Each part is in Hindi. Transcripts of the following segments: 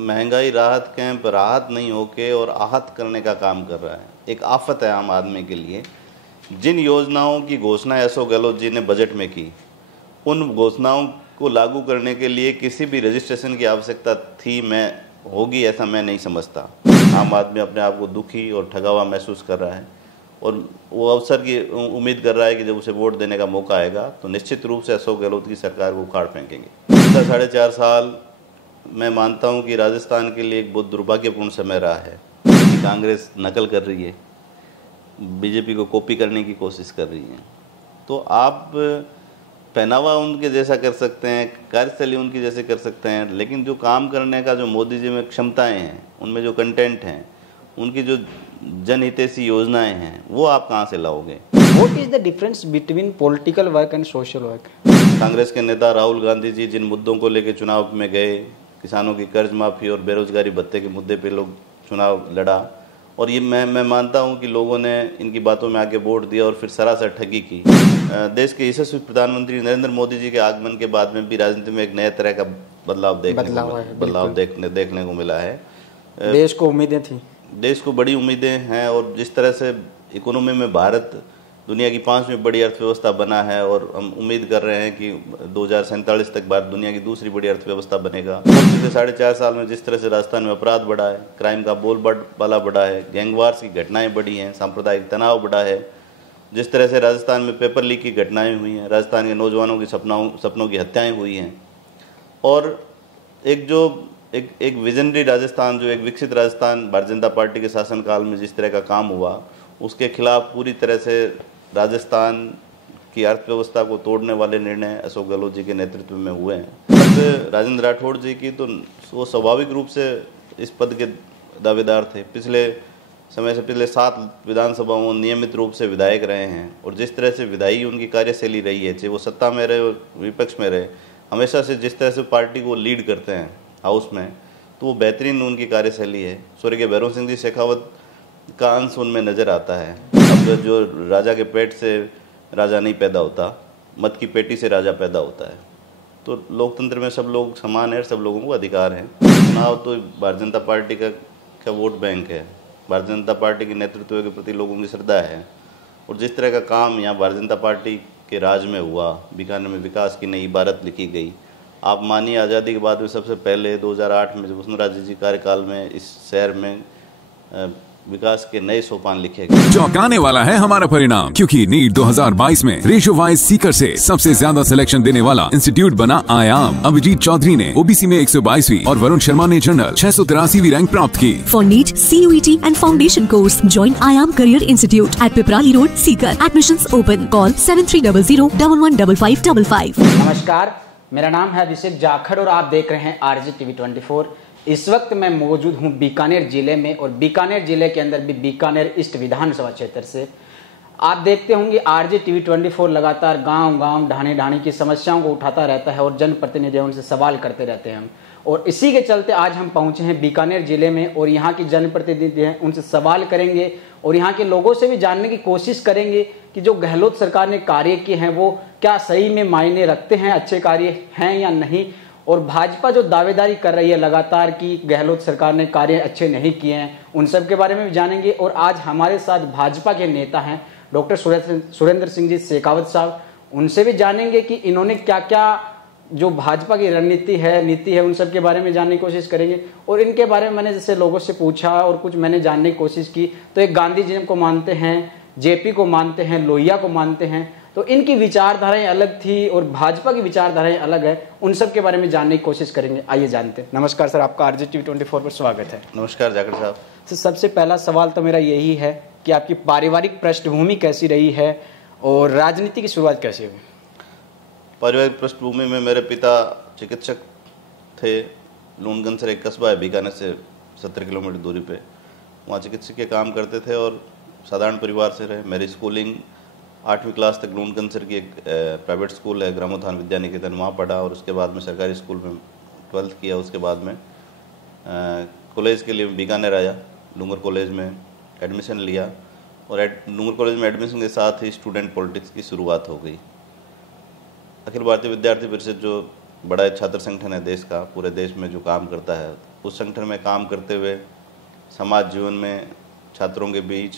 महंगाई राहत कैंप राहत नहीं होके और आहत करने का काम कर रहा है। एक आफत है आम आदमी के लिए। जिन योजनाओं की घोषणा अशोक गहलोत जी ने बजट में की, उन घोषणाओं को लागू करने के लिए किसी भी रजिस्ट्रेशन की आवश्यकता थी होगी ऐसा मैं नहीं समझता। आम आदमी अपने आप को दुखी और ठगा हुआ महसूस कर रहा है और वो अवसर की उम्मीद कर रहा है कि जब उसे वोट देने का मौका आएगा तो निश्चित रूप से अशोक गहलोत की सरकार को उखाड़ फेंकेंगे। पिछले 4.5 साल मैं मानता हूं कि राजस्थान के लिए एक बहुत दुर्भाग्यपूर्ण समय रहा है। कांग्रेस नकल कर रही है, बीजेपी को कॉपी करने की कोशिश कर रही है। तो आप पहनावा उनके जैसा कर सकते हैं, कार्यशैली उनकी जैसे कर सकते हैं, लेकिन जो काम करने का जो मोदी जी में क्षमताएं हैं, उनमें जो कंटेंट हैं, उनकी जो जनहितैषी योजनाएं हैं, वो आप कहाँ से लाओगे? What is the difference between political work and social work? Congress के नेता राहुल गांधी जी जिन मुद्दों को लेकर चुनाव में गए, किसानों की कर्ज माफ़ी और बेरोजगारी भत्ते के मुद्दे पे लोग चुनाव लड़ा, और ये मैं मानता हूँ कि लोगों ने इनकी बातों में आके वोट दिया और फिर सरासर ठगी की। देश के यशस्वी प्रधानमंत्री नरेंद्र मोदी जी के आगमन के बाद में भी राजनीति में एक नए तरह का बदलाव देखने को मिला है। देश को उम्मीदें थी, देश को बड़ी उम्मीदें हैं, और जिस तरह से इकोनॉमी में भारत दुनिया की 5वीं बड़ी अर्थव्यवस्था बना है और हम उम्मीद कर रहे हैं कि 2047 तक भारत दुनिया की दूसरी बड़ी अर्थव्यवस्था बनेगा। पिछले 4.5 साल में जिस तरह से राजस्थान में अपराध बढ़ा है, क्राइम का बोलबाला बढ़ा है, गैंगवार्स की घटनाएं बढ़ी हैं, सांप्रदायिक तनाव बढ़ा है, जिस तरह से राजस्थान में पेपर लीक की घटनाएं हुई हैं, राजस्थान के नौजवानों की सपनों की हत्याएँ हुई हैं, और एक विजनरी राजस्थान, जो एक विकसित राजस्थान भारतीय जनता पार्टी के शासनकाल में जिस तरह का काम हुआ, उसके खिलाफ पूरी तरह से राजस्थान की अर्थव्यवस्था को तोड़ने वाले निर्णय अशोक गहलोत जी के नेतृत्व में हुए हैं। राजेंद्र राठौड़ जी की तो वो स्वाभाविक रूप से इस पद के दावेदार थे। पिछले 7 विधानसभाओं नियमित रूप से विधायक रहे हैं, और जिस तरह से विधायी उनकी कार्यशैली रही है, चाहे वो सत्ता में रहे और विपक्ष में रहे, हमेशा से जिस तरह से पार्टी को लीड करते हैं हाउस में, तो वो बेहतरीन उनकी कार्यशैली है। स्वर्गीय भैरव सिंह जी शेखावत का अंश उनमें नज़र आता है। अब जो राजा के पेट से राजा नहीं पैदा होता, मत की पेटी से राजा पैदा होता है। तो लोकतंत्र में सब लोग समान हैं, सब लोगों को अधिकार है। चुनाव तो भारतीय जनता पार्टी का वोट बैंक है। भारतीय जनता पार्टी के नेतृत्व के प्रति लोगों की श्रद्धा है, और जिस तरह का काम यहाँ भारतीय जनता पार्टी के राज में हुआ, बीकानेर में विकास की नई इबारत लिखी गई। आप मानिए, आज़ादी के बाद में सबसे पहले 2008 में जब वसुंधरा जी कार्यकाल में इस शहर में विकास के नए सोपान लिखे गए। चौंकाने वाला है हमारा परिणाम, क्योंकि नीट 2022 में रेशो वाइज सीकर से सबसे ज्यादा सिलेक्शन देने वाला इंस्टीट्यूट बना आयाम। अभिजीत चौधरी ने ओबीसी में 122वीं और वरुण शर्मा ने जनरल 683वीं रैंक प्राप्त की। For NEET, CUET and foundation course join Aayam career institute at Piprali road, Sikar. Admissions open. Call 7300111555। नमस्कार, मेरा नाम है अभिषेक जाखड़ और आप देख रहे हैं RJTV 24। इस वक्त मैं मौजूद हूं बीकानेर जिले में, और बीकानेर जिले के अंदर भी बीकानेर ईस्ट विधानसभा क्षेत्र से। आप देखते होंगे RJTV 24 लगातार गांव-गांव, ढाणी-ढाणी की समस्याओं को उठाता रहता है और जनप्रतिनिधियों उनसे सवाल करते रहते हैं हम। और इसी के चलते आज हम पहुंचे हैं बीकानेर जिले में, और यहाँ की जनप्रतिनिधि हैं, उनसे सवाल करेंगे और यहाँ के लोगों से भी जानने की कोशिश करेंगे कि जो गहलोत सरकार ने कार्य किए हैं वो क्या सही में मायने रखते हैं, अच्छे कार्य हैं या नहीं। और भाजपा जो दावेदारी कर रही है लगातार कि गहलोत सरकार ने कार्य अच्छे नहीं किए हैं, उन सब के बारे में भी जानेंगे। और आज हमारे साथ भाजपा के नेता हैं डॉक्टर सुरेंद्र सिंह जी शेखावत साहब, उनसे भी जानेंगे कि इन्होंने क्या क्या जो भाजपा की रणनीति है, नीति है, उन सब के बारे में जानने की कोशिश करेंगे। और इनके बारे में मैंने जैसे लोगों से पूछा और कुछ मैंने जानने की कोशिश की, तो एक गांधी जी को मानते हैं, जेपी को मानते हैं, लोहिया को मानते हैं, तो इनकी विचारधाराएं अलग थी और भाजपा की विचारधाराएं अलग है। उन सब के बारे में जानने की कोशिश करेंगे। आइए जानते हैं। नमस्कार सर, आपका RJTV 24 पर स्वागत है। नमस्कार जाखड़ साहब। तो सबसे पहला सवाल तो मेरा यही है कि आपकी पारिवारिक पृष्ठभूमि कैसी रही है और राजनीति की शुरुआत कैसे हुई? पारिवारिक पृष्ठभूमि में मेरे पिता चिकित्सक थे। लूणगंज से एक कस्बा है बीकानेर से 70 किलोमीटर दूरी पे, वहाँ चिकित्सक के काम करते थे और साधारण परिवार से रहे। मेरी स्कूलिंग 8वीं क्लास तक लूणगंज की एक प्राइवेट स्कूल है, ग्रामोत्थान विद्या निकेतन, वहाँ पढ़ा, और उसके बाद में सरकारी स्कूल में 12th किया। उसके बाद में कॉलेज के लिए बीकानेर आया, डूंगर कॉलेज में एडमिशन लिया, और डूंगर कॉलेज में एडमिशन के साथ ही स्टूडेंट पॉलिटिक्स की शुरुआत हो गई। अखिल भारतीय विद्यार्थी परिषद जो बड़ा छात्र संगठन है देश का, पूरे देश में जो काम करता है उस संगठन में काम करते हुए समाज जीवन में छात्रों के बीच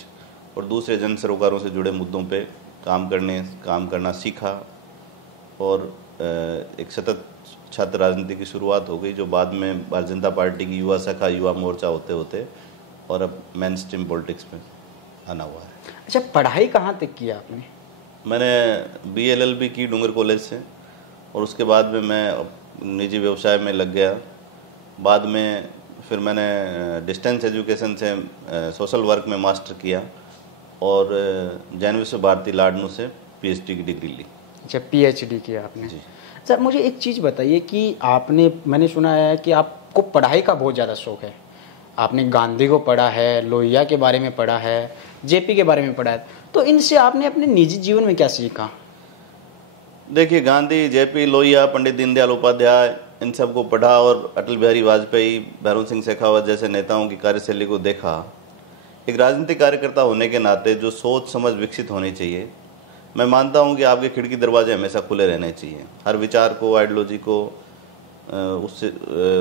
और दूसरे जन सरोकारों से जुड़े मुद्दों पे काम करना सीखा और एक सतत छात्र राजनीति की शुरुआत हो गई, जो बाद में भारतीय जनता पार्टी की युवा शाखा, युवा मोर्चा होते होते और अब मेन स्ट्रीम पॉलिटिक्स में आना हुआ है। अच्छा, पढ़ाई कहाँ तक की आपने? मैंने BLLB की डूंगर कॉलेज से, और उसके बाद में मैं निजी व्यवसाय में लग गया। बाद में फिर मैंने डिस्टेंस एजुकेशन से सोशल वर्क में मास्टर किया और जैन विश्व भारती लाडनू से PhD की डिग्री ली। अच्छा, PhD किया आपने जी। सर, मुझे एक चीज़ बताइए कि मैंने सुना है कि आपको पढ़ाई का बहुत ज़्यादा शौक है। आपने गांधी को पढ़ा है, लोहिया के बारे में पढ़ा है, JP के बारे में पढ़ा है, तो इनसे आपने अपने निजी जीवन में क्या सीखा? देखिए, गांधी, JP, लोहिया, पंडित दीनदयाल उपाध्याय, इन सबको पढ़ा और अटल बिहारी वाजपेयी, भैरों सिंह शेखावत जैसे नेताओं की कार्यशैली को देखा। एक राजनीतिक कार्यकर्ता होने के नाते जो सोच समझ विकसित होनी चाहिए, मैं मानता हूं कि आपके खिड़की दरवाजे हमेशा खुले रहने चाहिए। हर विचार को, आइडियोलॉजी को,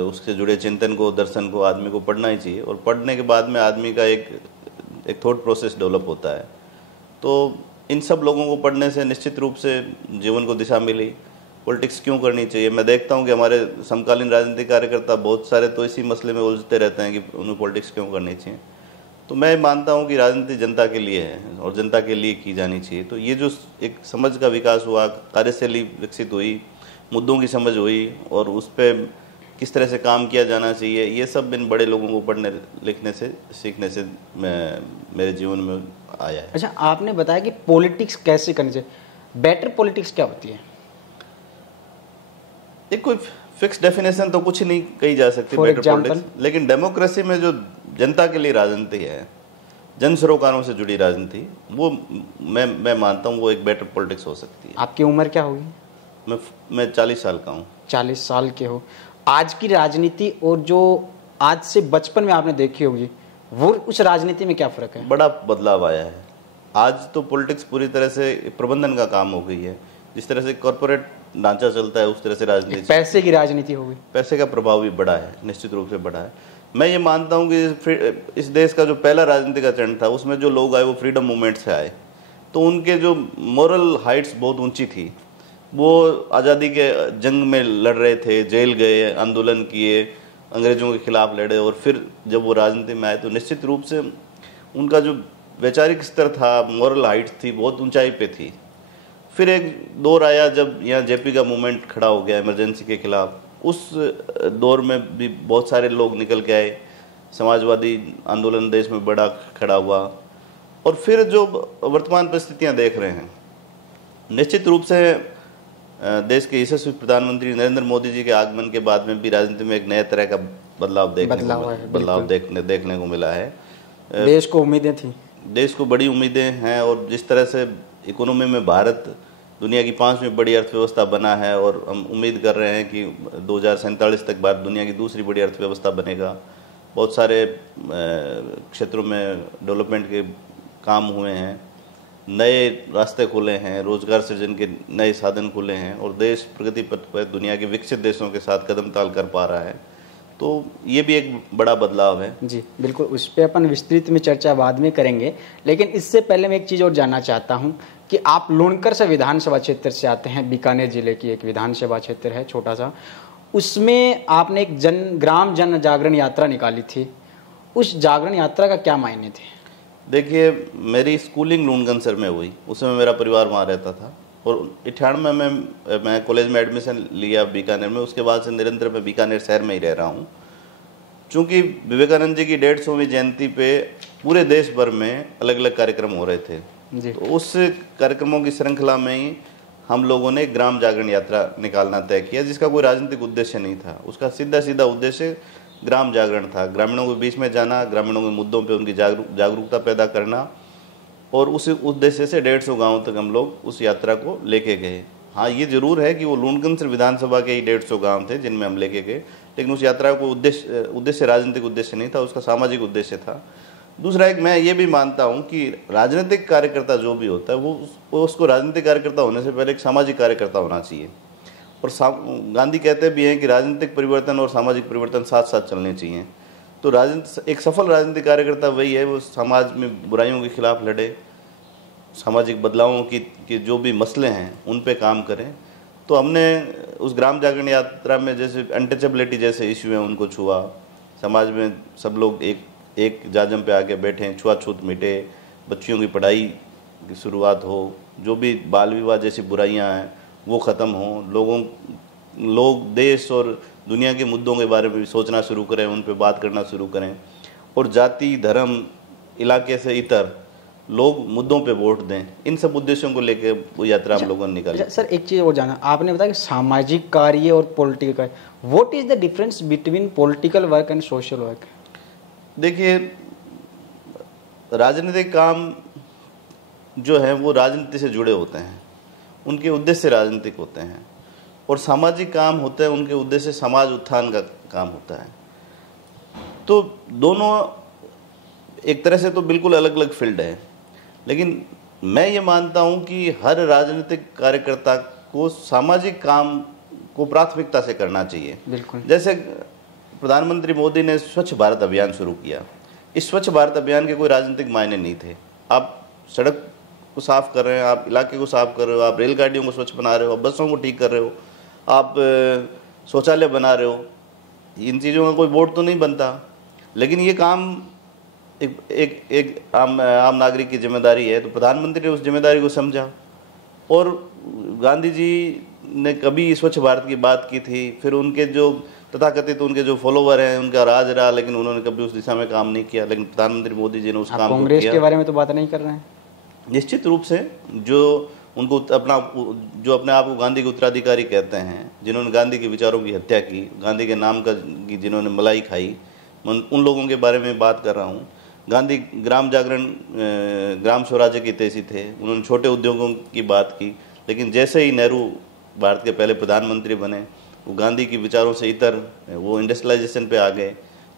उससे जुड़े चिंतन को, दर्शन को आदमी को पढ़ना ही चाहिए, और पढ़ने के बाद में आदमी का एक थॉट प्रोसेस डेवलप होता है। तो इन सब लोगों को पढ़ने से निश्चित रूप से जीवन को दिशा मिली। पॉलिटिक्स क्यों करनी चाहिए, मैं देखता हूं कि हमारे समकालीन राजनीतिक कार्यकर्ता बहुत सारे तो इसी मसले में उलझते रहते हैं कि उन्हें पॉलिटिक्स क्यों करनी चाहिए। तो मैं मानता हूं कि राजनीति जनता के लिए है और जनता के लिए की जानी चाहिए। तो ये जो एक समझ का विकास हुआ, कार्यशैली विकसित हुई, मुद्दों की समझ हुई और उस पर किस तरह से काम किया जाना चाहिए, ये सब इन बड़े लोगों को पढ़ने लिखने से, सीखने से मेरे जीवन में आया है। अच्छा, आपने बताया कि पॉलिटिक्स कैसे करनी चाहिए, बेटर पॉलिटिक्स क्या होती है? एक कोई फिक्स डेफिनेशन तो कुछ नहीं कही जा सकती बेटर पॉलिटिक्स, लेकिन डेमोक्रेसी में जो जनता के लिए राजनीति है, जन सरोकारों से जुड़ी राजनीति, वो मैं मानता हूँ वो एक बेटर पॉलिटिक्स हो सकती है। आपकी उम्र क्या होगी? मैं 40 साल का हूँ। 40 साल के हो। आज की राजनीति और जो आज से बचपन में आपने देखी होगी, वो उस राजनीति में क्या फर्क है? बड़ा बदलाव आया है। आज तो पॉलिटिक्स पूरी तरह से प्रबंधन का काम हो गई है। जिस तरह से कॉर्पोरेट ढांचा चलता है उस तरह से राजनीति, पैसे की राजनीति हो गई। पैसे का प्रभाव भी बढ़ा है, निश्चित रूप से बढ़ा है। मैं ये मानता हूँ कि इस देश का जो पहला राजनीति का चरण था उसमें जो लोग आए वो फ्रीडम मूवमेंट से आए, तो उनके जो मोरल हाइट्स बहुत ऊंची थी। वो आज़ादी के जंग में लड़ रहे थे, जेल गए, आंदोलन किए, अंग्रेजों के खिलाफ लड़े, और फिर जब वो राजनीति में आए तो निश्चित रूप से उनका जो वैचारिक स्तर था, मोरल हाइट्स थी, बहुत ऊंचाई पे थी। फिर एक दौर आया जब यहाँ JP का मूवमेंट खड़ा हो गया इमरजेंसी के खिलाफ। उस दौर में भी बहुत सारे लोग निकल के आए, समाजवादी आंदोलन देश में बड़ा खड़ा हुआ। और फिर जो वर्तमान परिस्थितियाँ देख रहे हैं, निश्चित रूप से देश के यशस्वी प्रधानमंत्री नरेंद्र मोदी जी के आगमन के बाद में भी राजनीति में एक नए तरह का बदलाव देखने को मिला है। देश को उम्मीदें थी, देश को बड़ी उम्मीदें हैं, और जिस तरह से इकोनॉमी में भारत दुनिया की 5वीं बड़ी अर्थव्यवस्था बना है, और हम उम्मीद कर रहे हैं कि 2047 तक भारत दुनिया की दूसरी बड़ी अर्थव्यवस्था बनेगा। बहुत सारे क्षेत्रों में डेवलपमेंट के काम हुए हैं, नए रास्ते खुले हैं, रोजगार सृजन के नए साधन खुले हैं, और देश प्रगति पथ पर दुनिया के विकसित देशों के साथ कदम ताल कर पा रहा है। तो ये भी एक बड़ा बदलाव है। जी बिल्कुल, उस पर अपन विस्तृत में चर्चा बाद में करेंगे, लेकिन इससे पहले मैं एक चीज़ और जानना चाहता हूँ कि आप लुणकर से विधानसभा क्षेत्र से आते हैं, बीकानेर जिले की एक विधानसभा क्षेत्र है छोटा सा, उसमें आपने एक ग्राम जन जागरण यात्रा निकाली थी। उस जागरण यात्रा का क्या मायने थे? देखिए, मेरी स्कूलिंग लूणगंसर में हुई, उस समय मेरा परिवार वहाँ रहता था, और 98 में मैं कॉलेज में एडमिशन लिया बीकानेर में। उसके बाद से निरंतर मैं बीकानेर शहर में ही रह रहा हूँ। चूँकि विवेकानंद जी की 150वीं जयंती पे पूरे देश भर में अलग अलग कार्यक्रम हो रहे थे जी। तो उस कार्यक्रमों की श्रृंखला में ही हम लोगों ने ग्राम जागरण यात्रा निकालना तय किया, जिसका कोई राजनीतिक उद्देश्य नहीं था। उसका सीधा उद्देश्य ग्राम जागरण था, ग्रामीणों के बीच में जाना, ग्रामीणों के मुद्दों पे उनकी जागरूकता पैदा करना, और उस उद्देश्य से 150 गाँव तक हम लोग उस यात्रा को लेके गए। हाँ, ये जरूर है कि वो लूणगंसर विधानसभा के ही 150 गाँव थे जिनमें हम लेके गए, लेकिन उस यात्रा को उद्देश्य राजनीतिक उद्देश्य नहीं था, उसका सामाजिक उद्देश्य था। दूसरा, एक मैं ये भी मानता हूँ कि राजनीतिक कार्यकर्ता जो भी होता है वो उसको राजनीतिक कार्यकर्ता होने से पहले एक सामाजिक कार्यकर्ता होना चाहिए। और गांधी कहते भी हैं कि राजनीतिक परिवर्तन और सामाजिक परिवर्तन साथ साथ चलने चाहिए। तो एक सफल राजनीतिक कार्यकर्ता वही है, वो समाज में बुराइयों के खिलाफ लड़े, सामाजिक बदलावों की जो भी मसले हैं उन पे काम करें। तो हमने उस ग्राम जागरण यात्रा में जैसे अनटचेबिलिटी जैसे इश्यू हैं उनको छुआ, समाज में सब लोग एक जाजम पे आके बैठे, छुआछूत मिटे, बच्चियों की पढ़ाई की शुरुआत हो, जो भी बाल विवाह जैसी बुराइयां हैं वो ख़त्म हों, लोग देश और दुनिया के मुद्दों के बारे में भी सोचना शुरू करें, उन पे बात करना शुरू करें, और जाति धर्म इलाके से इतर लोग मुद्दों पे वोट दें। इन सब उद्देश्यों को लेकर वो यात्रा हम लोगों ने निकाली। सर एक चीज़ और जाना, आपने बताया कि सामाजिक कार्य और पॉलिटिकल कार्य, what is the difference between political work and social work? देखिए, राजनीतिक काम जो है वो राजनीति से जुड़े होते हैं, उनके उद्देश्य राजनीतिक होते हैं, और सामाजिक काम होते हैं उनके उद्देश्य समाज उत्थान का काम होता है। तो दोनों एक तरह से तो बिल्कुल अलग अलग फील्ड है, लेकिन मैं ये मानता हूँ कि हर राजनीतिक कार्यकर्ता को सामाजिक काम को प्राथमिकता से करना चाहिए। बिल्कुल। जैसे प्रधानमंत्री मोदी ने स्वच्छ भारत अभियान शुरू किया, इस स्वच्छ भारत अभियान के कोई राजनीतिक मायने नहीं थे। आप सड़क को साफ कर रहे हैं, आप इलाके को साफ कर रहे हो, आप रेलगाड़ियों को स्वच्छ बना रहे हो, आप बसों को ठीक कर रहे हो, आप शौचालय बना रहे हो, इन चीज़ों का कोई बोर्ड तो नहीं बनता। लेकिन ये काम एक आम नागरिक की जिम्मेदारी है, तो प्रधानमंत्री ने उस जिम्मेदारी को समझा, और गांधी जी ने कभी स्वच्छ भारत की बात की थी, फिर उनके जो तथाकथित उनके जो फॉलोवर हैं उनका राज रहा, लेकिन उन्होंने कभी उस दिशा में काम नहीं किया। लेकिन प्रधानमंत्री मोदी जी ने उस काम को किया। कांग्रेस के बारे में तो बात नहीं कर रहे हैं। निश्चित रूप से जो अपने आप को गांधी के उत्तराधिकारी कहते हैं, जिन्होंने गांधी के विचारों की हत्या की, गांधी के नाम का जिन्होंने मलाई खाई, उन लोगों के बारे में बात कर रहा हूँ। गांधी ग्राम जागरण ग्राम स्वराज्य के हितैषी थे, उन्होंने छोटे उद्योगों की बात की, लेकिन जैसे ही नेहरू भारत के पहले प्रधानमंत्री बने, वो गांधी के विचारों से इतर वो इंडस्ट्रियलाइजेशन पे आ गए।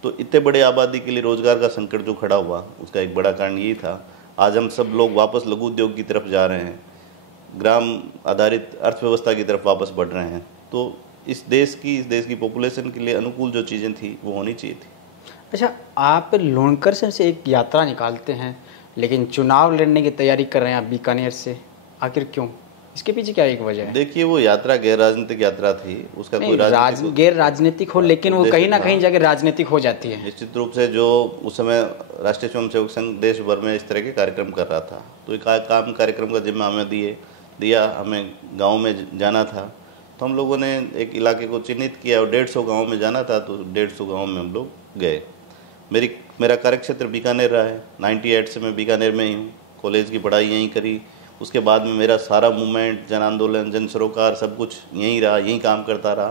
तो इतने बड़े आबादी के लिए रोजगार का संकट जो खड़ा हुआ, उसका एक बड़ा कारण यही था। आज हम सब लोग वापस लघु उद्योग की तरफ जा रहे हैं, ग्राम आधारित अर्थव्यवस्था की तरफ वापस बढ़ रहे हैं। तो इस देश की पॉपुलेशन के लिए अनुकूल जो चीज़ें थी वो होनी चाहिए थी। अच्छा, आप लोणकर से एक यात्रा निकालते हैं, लेकिन चुनाव लड़ने की तैयारी कर रहे हैं आप बीकानेर से, आखिर क्यों? इसके पीछे क्या एक वजह है? देखिए, वो यात्रा गैर राजनीतिक यात्रा थी, उसका कोई गैर राजनीतिक हो, लेकिन वो कहीं ना कहीं जाके राजनीतिक हो जाती है। निश्चित रूप से जो उस समय राष्ट्रीय स्वयंसेवक संघ देश भर में इस तरह के कार्यक्रम कर रहा था, तो एक कार्यक्रम का जिम्मा हमें दिया, हमें गाँव में जाना था। तो हम लोगों ने एक इलाके को चिन्हित किया और 150 गाँव में जाना था, तो 150 गाँव में हम लोग गए। मेरा कार्यक्षेत्र बीकानेर रहा है। 98 से मैं बीकानेर में ही हूँ, कॉलेज की पढ़ाई यहीं करी। उसके बाद में मेरा सारा मूवमेंट, जन आंदोलन, जन सरोकार सब कुछ यहीं रहा, यहीं काम करता रहा।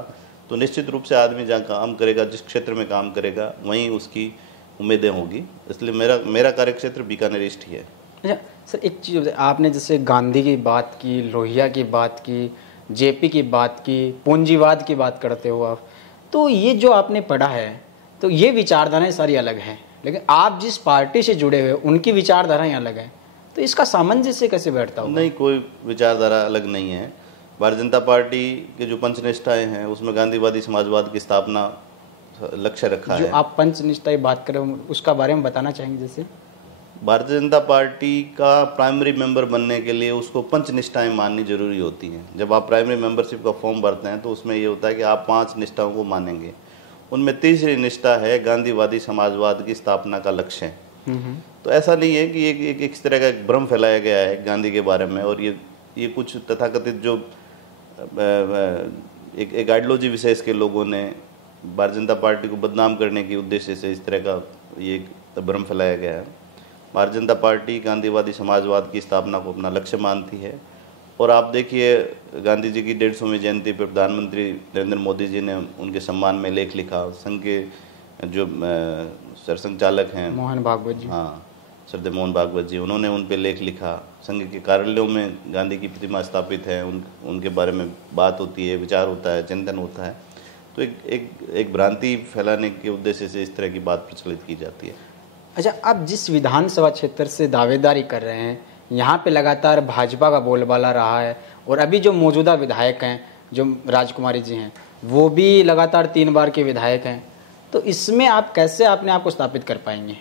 तो निश्चित रूप से आदमी जहाँ काम करेगा, जिस क्षेत्र में काम करेगा, वहीं उसकी उम्मीदें होगी। इसलिए मेरा कार्यक्षेत्र बीकानेर ईस्ट ही है। अच्छा सर, एक चीज़ आपने जैसे गांधी की बात की, लोहिया की बात की, जेपी की बात की, पूंजीवाद की बात करते हो आप, तो ये जो आपने पढ़ा है, तो ये विचारधाराएं सारी अलग हैं, लेकिन आप जिस पार्टी से जुड़े हुए उनकी विचारधाराएं अलग हैं, तो इसका सामंजस्य कैसे बैठता होगा? नहीं, कोई विचारधारा अलग नहीं है। भारतीय जनता पार्टी के जो पंचनिष्ठाएं हैं उसमें गांधीवादी समाजवाद की स्थापना लक्ष्य रखा है। जो आप पंचनिष्ठा की बात करें उसका बारे में बताना चाहेंगे? जैसे भारतीय जनता पार्टी का प्राइमरी मेंबर बनने के लिए उसको पंचनिष्ठाएं माननी जरूरी होती हैं। जब आप प्राइमरी मेंबरशिप का फॉर्म भरते हैं तो उसमें ये होता है कि आप 5 निष्ठाओं को मानेंगे। उनमें तीसरी निष्ठा है गांधीवादी समाजवाद की स्थापना का लक्ष्य। तो ऐसा नहीं है कि एक इस तरह का एक भ्रम फैलाया गया है गांधी के बारे में, और ये कुछ तथाकथित जो एक आइडियोलॉजी विशेष के लोगों ने भारतीय जनता पार्टी को बदनाम करने के उद्देश्य से इस तरह का ये भ्रम फैलाया गया है। भारतीय जनता पार्टी गांधीवादी समाजवाद की स्थापना को अपना लक्ष्य मानती है। और आप देखिए, गांधी जी की 150वीं जयंती पर प्रधानमंत्री नरेंद्र मोदी जी ने उनके सम्मान में लेख लिखा। संघ के जो सरसंघ चालक हैं मोहन भागवत जी, हाँ, श्रद्धेय मोहन भागवत जी, उन्होंने उन पे लेख लिखा। संघ के कार्यालयों में गांधी की प्रतिमा स्थापित है, उनके बारे में बात होती है, विचार होता है, चिंतन होता है। तो एक भ्रांति फैलाने के उद्देश्य से इस तरह की बात प्रचलित की जाती है। अच्छा, आप जिस विधानसभा क्षेत्र से दावेदारी कर रहे हैं, यहाँ पे लगातार भाजपा का बोलबाला रहा है, और अभी जो मौजूदा विधायक हैं जो राजकुमारी जी हैं, वो भी लगातार 3 बार के विधायक हैं। तो इसमें आप कैसे अपने आप को स्थापित कर पाएंगे?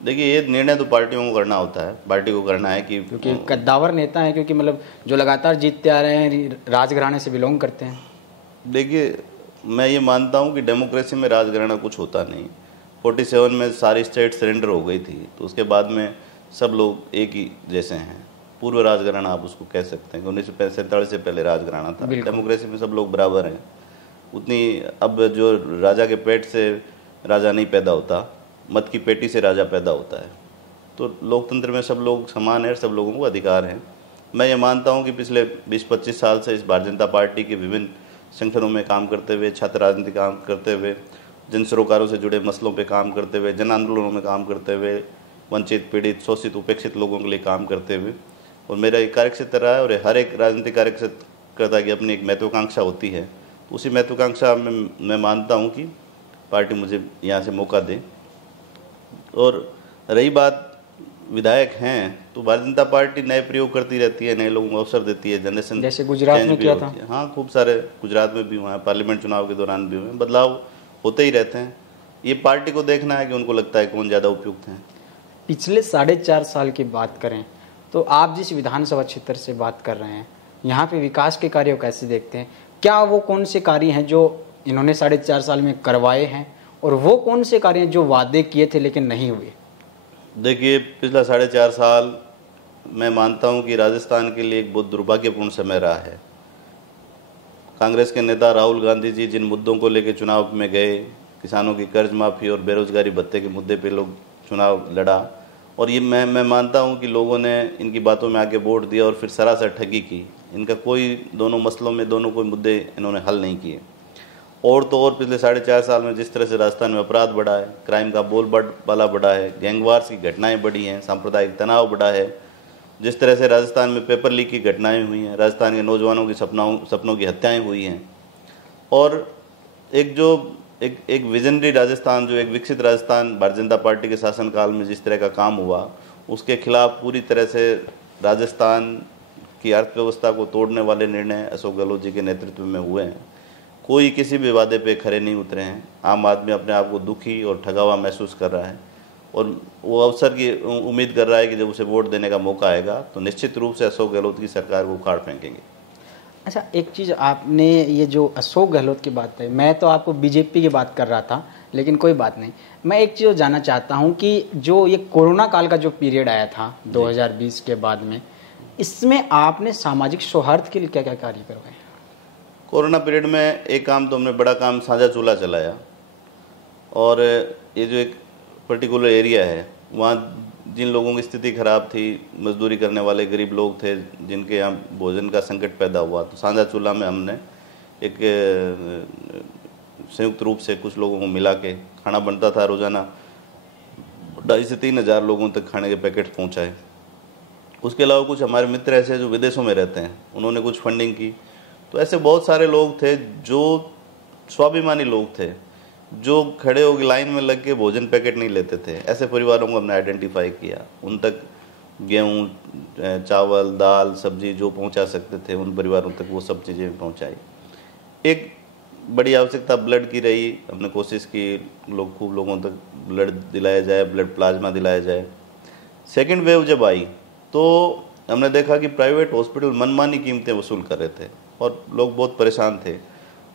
देखिए, ये निर्णय तो पार्टियों को करना होता है, पार्टी को करना है कि क्योंकि कद्दावर नेता हैं, क्योंकि मतलब जो लगातार जीतते आ रहे हैं, राजघराने से बिलोंग करते हैं। देखिए, मैं ये मानता हूँ कि डेमोक्रेसी में राजघराना कुछ होता नहीं। 47 में सारी स्टेट सरेंडर हो गई थी, तो उसके बाद में सब लोग एक ही जैसे हैं। पूर्व राजघराना आप उसको कह सकते हैं कि 1947 से पहले राजघराना था। डेमोक्रेसी में सब लोग बराबर हैं। उतनी अब जो राजा के पेट से राजा नहीं पैदा होता, मत की पेटी से राजा पैदा होता है। तो लोकतंत्र में सब लोग समान हैं, सब लोगों को अधिकार हैं। मैं ये मानता हूँ कि पिछले 20-25 साल से इस भारतीय जनता पार्टी के विभिन्न संगठनों में काम करते हुए, छात्र राजनीति काम करते हुए, जन सरोकारों से जुड़े मसलों पे काम करते हुए, जन आंदोलनों में काम करते हुए, वंचित, पीड़ित, शोषित, उपेक्षित लोगों के लिए काम करते हुए, और मेरा एक कार्यक्षेत्र रहा है। और हर एक राजनीतिक कार्यकर्ता की अपनी एक महत्वाकांक्षा होती है। उसी महत्वाकांक्षा में मैं मानता हूँ कि पार्टी मुझे यहाँ से मौका दे। और रही बात विधायक हैं, तो भारतीय जनता पार्टी नए प्रयोग करती रहती है, नए लोगों को अवसर देती है। जनरेशन जैसे गुजरात में किया था। हाँ, खूब सारे गुजरात में भी हुआ है, पार्लियामेंट चुनाव के दौरान भी हुए, बदलाव होते ही रहते हैं। ये पार्टी को देखना है कि उनको लगता है कौन ज़्यादा उपयुक्त है। पिछले 4.5 साल की बात करें तो आप जिस विधानसभा क्षेत्र से बात कर रहे हैं, यहाँ पे विकास के कार्य कैसे देखते हैं? क्या वो कौन से कार्य हैं जो इन्होंने 4.5 साल में करवाए हैं, और वो कौन से कार्य हैं जो वादे किए थे लेकिन नहीं हुए? देखिए, पिछला 4.5 साल मैं मानता हूं कि राजस्थान के लिए एक बहुत दुर्भाग्यपूर्ण समय रहा है। कांग्रेस के नेता राहुल गांधी जी जिन मुद्दों को लेकर चुनाव में गए, किसानों की कर्ज माफ़ी और बेरोजगारी भत्ते के मुद्दे पे लोग चुनाव लड़ा, और ये मैं मानता हूं कि लोगों ने इनकी बातों में आके वोट दिया और फिर सरासर ठगी की। इनका कोई दोनों मसलों में कोई मुद्दे इन्होंने हल नहीं किए। और तो और पिछले 4.5 साल में जिस तरह से राजस्थान में अपराध बढ़ा है, क्राइम का बोलबाला बढ़ा है, गैंगवार्स की घटनाएं बढ़ी हैं, सांप्रदायिक तनाव बढ़ा है, जिस तरह से राजस्थान में पेपर लीक की घटनाएं हुई हैं, राजस्थान के नौजवानों की सपनों की हत्याएं हुई हैं, और एक विजनरी राजस्थान, जो एक विकसित राजस्थान भारतीय जनता पार्टी के शासनकाल में जिस तरह का काम हुआ, उसके खिलाफ पूरी तरह से राजस्थान की अर्थव्यवस्था को तोड़ने वाले निर्णय अशोक गहलोत जी के नेतृत्व में हुए हैं। कोई किसी भी वादे पे खरे नहीं उतरे हैं। आम आदमी अपने आप को दुखी और ठगा हुआ महसूस कर रहा है, और वो अवसर की उम्मीद कर रहा है कि जब उसे वोट देने का मौका आएगा तो निश्चित रूप से अशोक गहलोत की सरकार को उखाड़ फेंकेंगे। अच्छा, एक चीज़ आपने ये जो अशोक गहलोत की बात है, मैं तो आपको बीजेपी की बात कर रहा था, लेकिन कोई बात नहीं। मैं एक चीज़ जानना चाहता हूँ कि जो ये कोरोना काल का जो पीरियड आया था 2020 के बाद में, इसमें आपने सामाजिक सौहार्द के लिए क्या क्या कार्य करवाए? कोरोना पीरियड में एक काम तो हमने बड़ा काम साझा चूल्हा चलाया, और ये जो एक पर्टिकुलर एरिया है वहाँ जिन लोगों की स्थिति खराब थी, मजदूरी करने वाले गरीब लोग थे, जिनके यहाँ भोजन का संकट पैदा हुआ, तो साझा चूल्हा में हमने एक संयुक्त रूप से कुछ लोगों को मिला के खाना बनता था। रोज़ाना 2,500 से 3,000 लोगों तक खाने के पैकेट पहुँचाए। उसके अलावा कुछ हमारे मित्र ऐसे जो विदेशों में रहते हैं, उन्होंने कुछ फंडिंग की। तो ऐसे बहुत सारे लोग थे जो स्वाभिमानी लोग थे, जो खड़े होकर लाइन में लग के भोजन पैकेट नहीं लेते थे। ऐसे परिवारों को हमने आइडेंटिफाई किया, उन तक गेहूँ, चावल, दाल, सब्जी जो पहुंचा सकते थे उन परिवारों तक वो सब चीज़ें पहुंचाई। एक बड़ी आवश्यकता ब्लड की रही, हमने कोशिश की खूब लोगों तक ब्लड दिलाया जाए, ब्लड प्लाज्मा दिलाया जाए। सेकेंड वेव जब आई तो हमने देखा कि प्राइवेट हॉस्पिटल मनमानी कीमतें वसूल कर रहे थे और लोग बहुत परेशान थे।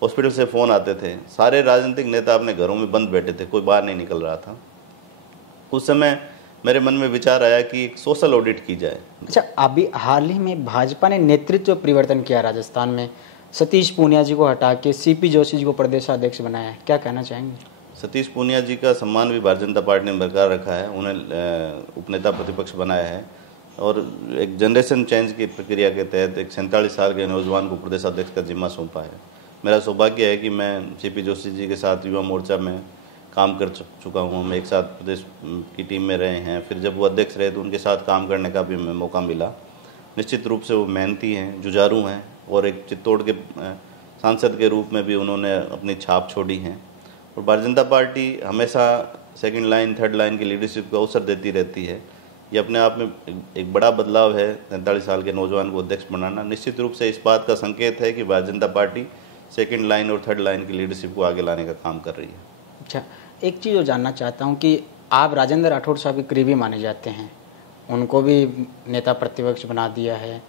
हॉस्पिटल से फ़ोन आते थे, सारे राजनीतिक नेता अपने घरों में बंद बैठे थे, कोई बाहर नहीं निकल रहा था। उस समय मेरे मन में विचार आया कि एक सोशल ऑडिट की जाए। अच्छा, अभी हाल ही में भाजपा ने नेतृत्व परिवर्तन किया राजस्थान में, सतीश पूनिया जी को हटा के सीपी जोशी जी को प्रदेशाध्यक्ष बनाया है, क्या कहना चाहेंगे? सतीश पूनिया जी का सम्मान भी भारतीय जनता पार्टी ने बरकरार रखा है, उन्हें उपनेता प्रतिपक्ष बनाया है और एक जनरेशन चेंज की प्रक्रिया के तहत एक 47 साल के नौजवान को प्रदेशाध्यक्ष का जिम्मा सौंपा है। मेरा सौभाग्य है कि मैं सीपी जोशी जी के साथ युवा मोर्चा में काम कर चुका हूँ, हम एक साथ प्रदेश की टीम में रहे हैं। फिर जब वो अध्यक्ष रहे तो उनके साथ काम करने का भी हमें मौका मिला। निश्चित रूप से वो मेहनती हैं, जुझारू हैं और एक चित्तौड़ के सांसद के रूप में भी उन्होंने अपनी छाप छोड़ी है। और भारतीय जनता पार्टी हमेशा सेकंड लाइन, थर्ड लाइन की लीडरशिप को अवसर देती रहती है। ये अपने आप में एक बड़ा बदलाव है 43 साल के नौजवान को अध्यक्ष बनाना। निश्चित रूप से इस बात का संकेत है कि Bharatiya Janata party second line और थर्ड लाइन की लीडरशिप को आगे लाने का काम कर रही है। अच्छा, एक चीज़ और जानना चाहता हूँ कि आप राजेंद्र राठौड़ साहब के करीबी माने जाते हैं, उनको भी नेता प्रतिपक्ष बना दिया है,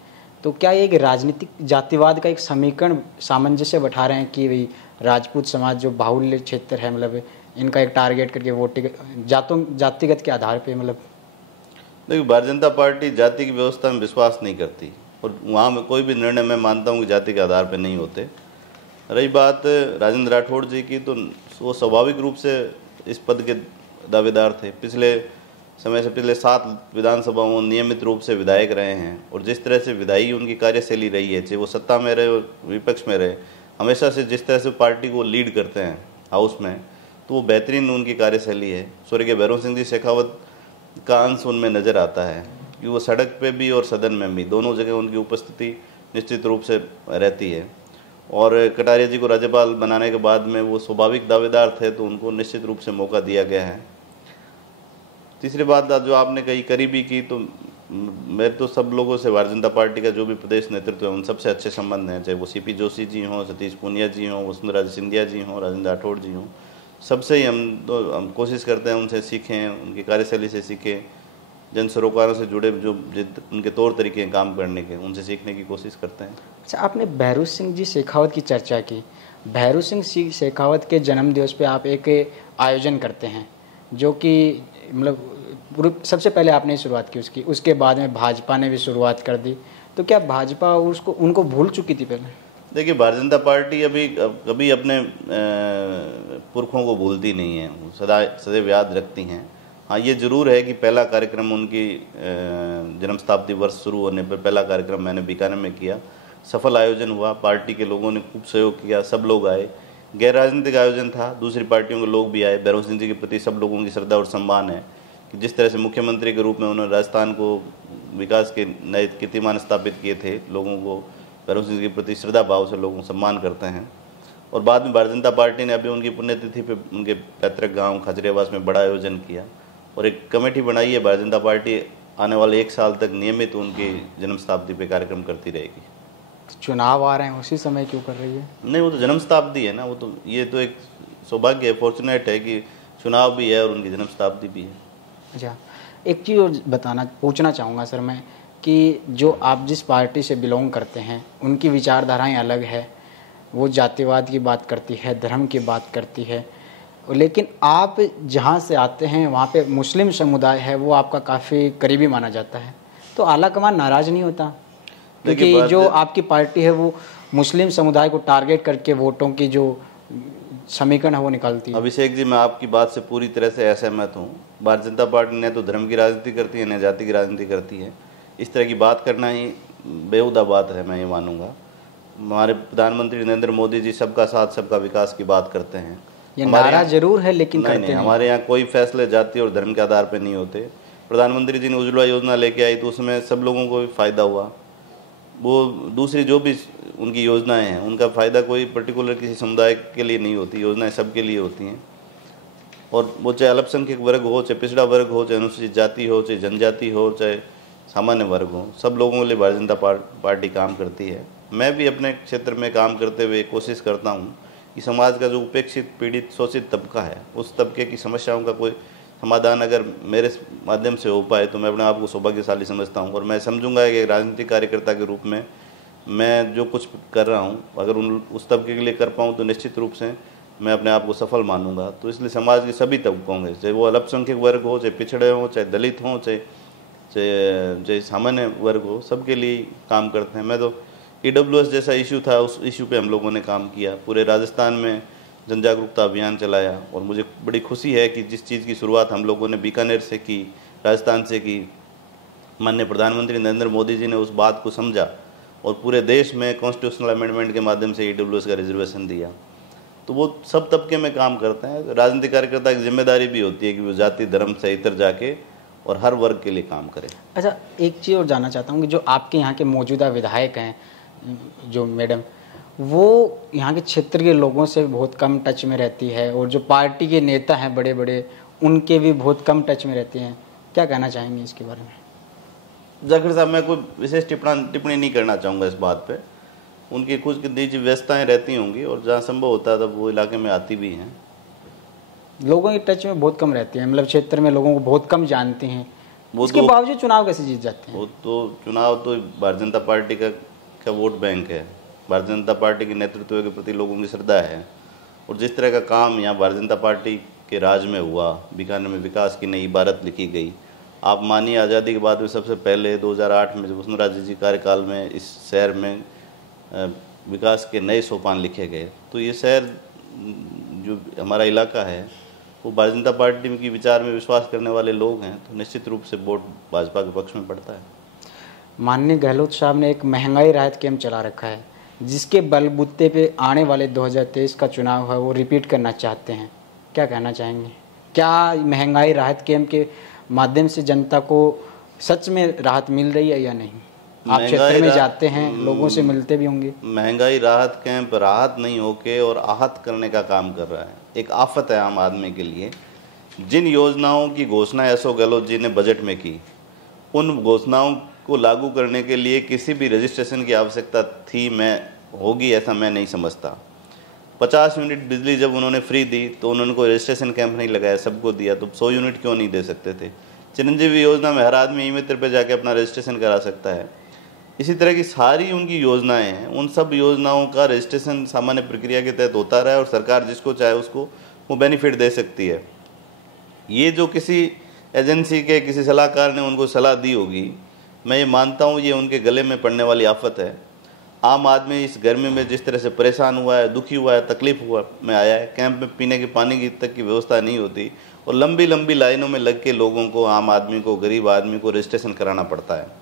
तो क्या ये एक राजनीतिक जातिवाद का एक समीकरण सामंजस्य बैठा रहे हैं कि भाई राजपूत समाज जो बाहुल्य क्षेत्र है, मतलब इनका एक टारगेट करके वोटिंग जातिगत के आधार पे, मतलब देखिए भारतीय जनता पार्टी जाति की व्यवस्था में विश्वास नहीं करती और वहाँ में कोई भी निर्णय मैं मानता हूँ कि जाति के आधार पर नहीं होते। रही बात राजेंद्र राठौड़ जी की, तो वो स्वाभाविक रूप से इस पद के दावेदार थे। पिछले समय से पिछले 7 विधानसभाओं नियमित रूप से विधायक रहे हैं और जिस तरह से विधायी उनकी कार्यशैली रही है, चाहे वो सत्ता में रहे और विपक्ष में रहे, हमेशा से जिस तरह से पार्टी को लीड करते हैं हाउस में, तो वो बेहतरीन उनकी कार्यशैली है। स्वर्गीय भैरव सिंह जी शेखावत का अंश उनमें नज़र आता है कि वो सड़क पे भी और सदन में भी दोनों जगह उनकी उपस्थिति निश्चित रूप से रहती है। और कटारिया जी को राज्यपाल बनाने के बाद में वो स्वाभाविक दावेदार थे, तो उनको निश्चित रूप से मौका दिया गया है। तीसरी बात जो आपने कही करीबी की, तो मैं तो सब लोगों से भारतीय जनता पार्टी का जो भी प्रदेश नेतृत्व है उन सबसे अच्छे संबंध हैं, चाहे वो सीपी जोशी जी हों, सतीश पूनिया जी हों, वसुंधरा सिंधिया जी हों, राजेंद्र राठौड़ जी हों, सबसे ही हम कोशिश करते हैं उनसे सीखें, उनकी कार्यशैली से सीखें, जन सरोकारों से जुड़े जो उनके तौर तरीके हैं काम करने के, उनसे सीखने की कोशिश करते हैं। अच्छा, आपने भैरू सिंह जी शेखावत की चर्चा की। भैरू सिंह शेखावत के जन्म दिवस पे आप एक आयोजन करते हैं, जो कि मतलब सबसे पहले आपने शुरुआत की उसकी, उसके बाद में भाजपा ने भी शुरुआत कर दी, तो क्या भाजपा उनको भूल चुकी थी पहले? देखिए भारतीय जनता पार्टी कभी अपने पुरखों को भूलती नहीं है, सदैव याद रखती हैं। हाँ, ये जरूर है कि पहला कार्यक्रम उनकी जन्म शताब्दी वर्ष शुरू होने पर पहला कार्यक्रम मैंने बीकानेर में किया, सफल आयोजन हुआ, पार्टी के लोगों ने खूब सहयोग किया, सब लोग आए, गैर राजनीतिक आयोजन था, दूसरी पार्टियों के लोग भी आए। भैरव सिंह जी के प्रति सब लोगों की श्रद्धा और सम्मान है कि जिस तरह से मुख्यमंत्री के रूप में उन्होंने राजस्थान को विकास के नए कीर्तिमान स्थापित किए थे, लोगों को भैरव सिंह जी के प्रति श्रद्धा भाव से लोगों सम्मान करते हैं। और बाद में भारतीय जनता पार्टी ने अभी उनकी पुण्यतिथि पे उनके पैतृक गांव खजरेवास में बड़ा आयोजन किया और एक कमेटी बनाई है। भारतीय जनता पार्टी आने वाले 1 साल तक नियमित उनकी जन्म शताब्दी पे कार्यक्रम करती रहेगी। चुनाव आ रहे हैं, उसी समय क्यों कर रही है? नहीं, वो तो जन्म शताब्दी है ना, वो तो ये तो एक सौभाग्य है, फॉर्चुनेट है कि चुनाव भी है और उनकी जन्म शताब्दी भी है। अच्छा, एक चीज़ और पूछना चाहूँगा सर मैं, कि जो आप जिस पार्टी से बिलोंग करते हैं उनकी विचारधाराएं अलग है, वो जातिवाद की बात करती है, धर्म की बात करती है, लेकिन आप जहाँ से आते हैं वहाँ पे मुस्लिम समुदाय है, वो आपका काफ़ी करीबी माना जाता है, तो आलाकमान नाराज़ नहीं होता? क्योंकि जो आपकी पार्टी है वो मुस्लिम समुदाय को टारगेट करके वोटों की जो समीकरण है वो निकालती है। अभिषेक जी, मैं आपकी बात से पूरी तरह से असहमत हूँ। भारतीय जनता पार्टी ने तो धर्म की राजनीति करती है, न जाति की राजनीति करती है। इस तरह की बात करना ही बेहुदा बात है, मैं ये मानूंगा। हमारे प्रधानमंत्री नरेंद्र मोदी जी सबका साथ सबका विकास की बात करते हैं। ये नारा जरूर है लेकिन नहीं, हमारे यहाँ कोई फैसले जाति और धर्म के आधार पर नहीं होते। प्रधानमंत्री जी ने उज्ज्वला योजना लेके आई तो उसमें सब लोगों को भी फायदा हुआ। वो दूसरी जो भी उनकी योजनाएं हैं उनका फ़ायदा कोई पर्टिकुलर किसी समुदाय के लिए नहीं होती, योजनाएं सबके लिए होती हैं। और वो चाहे अल्पसंख्यक वर्ग हो, चाहे पिछड़ा वर्ग हो, चाहे अनुसूचित जाति हो, चाहे जनजाति हो, चाहे सामान्य वर्ग हो, सब लोगों के लिए भारतीय जनता पार्टी काम करती है। मैं भी अपने क्षेत्र में काम करते हुए कोशिश करता हूँ कि समाज का जो उपेक्षित, पीड़ित, शोषित तबका है, उस तबके की समस्याओं का कोई समाधान अगर मेरे माध्यम से हो पाए तो मैं अपने आप को सौभाग्यशाली समझता हूँ। और मैं समझूंगा कि राजनीतिक कार्यकर्ता के रूप में मैं जो कुछ कर रहा हूँ अगर उस तबके के लिए कर पाऊँ तो निश्चित रूप से मैं अपने आप को सफल मानूंगा। तो इसलिए समाज के सभी तबकों में, चाहे वो अल्पसंख्यक वर्ग हो, चाहे पिछड़े हों, चाहे दलित हों, चाहे सामान्य वर्ग हो, सबके लिए काम करते हैं। मैं तो EWS जैसा इशू था, उस इशू पे हम लोगों ने काम किया, पूरे राजस्थान में जन जागरूकता अभियान चलाया। और मुझे बड़ी खुशी है कि जिस चीज़ की शुरुआत हम लोगों ने बीकानेर से की, राजस्थान से की, माननीय प्रधानमंत्री नरेंद्र मोदी जी ने उस बात को समझा और पूरे देश में कॉन्स्टिट्यूशनल अमेंडमेंट के माध्यम से EWS का रिजर्वेशन दिया। तो वो सब तबके में काम करते हैं। राजनीतिक कार्यकर्ता की जिम्मेदारी भी होती है कि वो जाति धर्म से इतर जाके और हर वर्ग के लिए काम करें। अच्छा, एक चीज़ और जानना चाहता हूँ कि जो आपके यहाँ के मौजूदा विधायक हैं, जो मैडम, वो यहाँ के क्षेत्र के लोगों से बहुत कम टच में रहती है और जो पार्टी के नेता हैं बड़े बड़े, उनके भी बहुत कम टच में रहते हैं, क्या कहना चाहेंगे इसके बारे में? जाकिर साहब, मैं कोई विशेष टिप्पणी नहीं करना चाहूँगा इस बात पे। उनकी कुछ निजी व्यस्तताएं रहती होंगी और जहाँ संभव होता है तब वो इलाके में आती भी हैं। लोगों की टच में बहुत कम रहती है, मतलब क्षेत्र में लोगों को बहुत कम जानते हैं, उसके बावजूद चुनाव कैसे जीत जाते हैं? वो तो चुनाव तो भारतीय जनता पार्टी का वोट बैंक है। भारतीय जनता पार्टी के नेतृत्व के प्रति लोगों की श्रद्धा है और जिस तरह का काम यहाँ भारतीय जनता पार्टी के राज में हुआ, बीकानेर में विकास की नई इबारत लिखी गई। आप मानिए, आज़ादी के बाद में सबसे पहले 2008 में जब वसुंधरा जी कार्यकाल में इस शहर में विकास के नए सोपान लिखे गए, तो ये शहर जो हमारा इलाका है वो भारतीय जनता पार्टी की विचार में विश्वास करने वाले लोग हैं, तो निश्चित रूप से वोट भाजपा के पक्ष में पड़ता है। माननीय गहलोत साहब ने एक महंगाई राहत कैंप चला रखा है, जिसके बलबूते पे आने वाले 2023 का चुनाव है वो रिपीट करना चाहते हैं, क्या कहना चाहेंगे? क्या महंगाई राहत कैंप के माध्यम से जनता को सच में राहत मिल रही है या नहीं? आप क्षेत्र में जाते हैं, लोगों से मिलते भी होंगे। महंगाई राहत कैंप राहत नहीं होके और आहत करने का काम कर रहा है। एक आफत है आम आदमी के लिए। जिन योजनाओं की घोषणा अशोक गहलोत जी ने बजट में की, उन घोषणाओं को लागू करने के लिए किसी भी रजिस्ट्रेशन की आवश्यकता थी होगी ऐसा मैं नहीं समझता। 50 यूनिट बिजली जब उन्होंने फ्री दी तो उन्होंने कोई रजिस्ट्रेशन कैंप नहीं लगाया, सबको दिया, तो 100 यूनिट क्यों नहीं दे सकते थे? चिरंजीवी योजना में हर आदमी ई-मित्र पे जाके अपना रजिस्ट्रेशन करा सकता है। इसी तरह की सारी उनकी योजनाएं हैं, उन सब योजनाओं का रजिस्ट्रेशन सामान्य प्रक्रिया के तहत होता रहा है और सरकार जिसको चाहे उसको वो बेनिफिट दे सकती है। ये जो किसी एजेंसी के किसी सलाहकार ने उनको सलाह दी होगी, मैं ये मानता हूँ ये उनके गले में पड़ने वाली आफत है। आम आदमी इस गर्मी में जिस तरह से परेशान हुआ है, दुखी हुआ है, तकलीफ हुआ में आया है, कैंप में पीने के पानी की तक की व्यवस्था नहीं होती और लंबी लंबी लाइनों में लग के लोगों को, आम आदमी को, गरीब आदमी को रजिस्ट्रेशन कराना पड़ता है।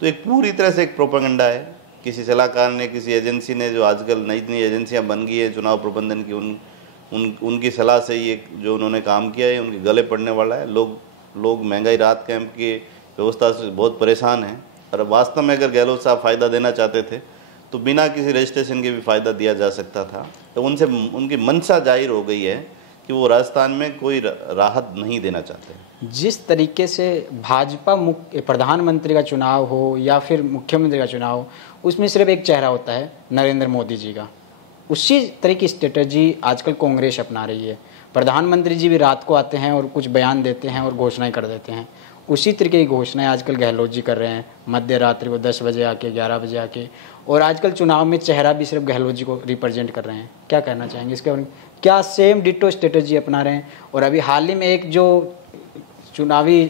तो एक पूरी तरह से एक प्रोपेगेंडा है किसी सलाहकार ने, किसी एजेंसी ने, जो आजकल नई नई एजेंसियां बन गई है चुनाव प्रबंधन की, उनकी सलाह से ये जो उन्होंने काम किया है उनके गले पड़ने वाला है। लोग महंगाई राहत कैंप की व्यवस्था से बहुत परेशान हैं और वास्तव में अगर गहलोत साहब फ़ायदा देना चाहते थे तो बिना किसी रजिस्ट्रेशन के भी फ़ायदा दिया जा सकता था। तो उनसे उनकी मंशा जाहिर हो गई है कि वो राजस्थान में कोई राहत नहीं देना चाहते। जिस तरीके से भाजपा प्रधानमंत्री का चुनाव हो या फिर मुख्यमंत्री का चुनाव हो, उसमें सिर्फ एक चेहरा होता है नरेंद्र मोदी जी का, उसी तरह की स्ट्रेटजी आजकल कांग्रेस अपना रही है। प्रधानमंत्री जी भी रात को आते हैं और कुछ बयान देते हैं और घोषणाएं कर देते हैं, उसी तरीके की घोषणाएं आजकल गहलोत जी कर रहे हैं, मध्य रात्रि को 10 बजे आके, 11 बजे आके, और आजकल चुनाव में चेहरा भी सिर्फ गहलोत जी को रिप्रेजेंट कर रहे हैं। क्या कहना चाहेंगे इसके बारे में? क्या सेम डिटो स्ट्रेटजी अपना रहे हैं? और अभी हाल ही में एक जो चुनावी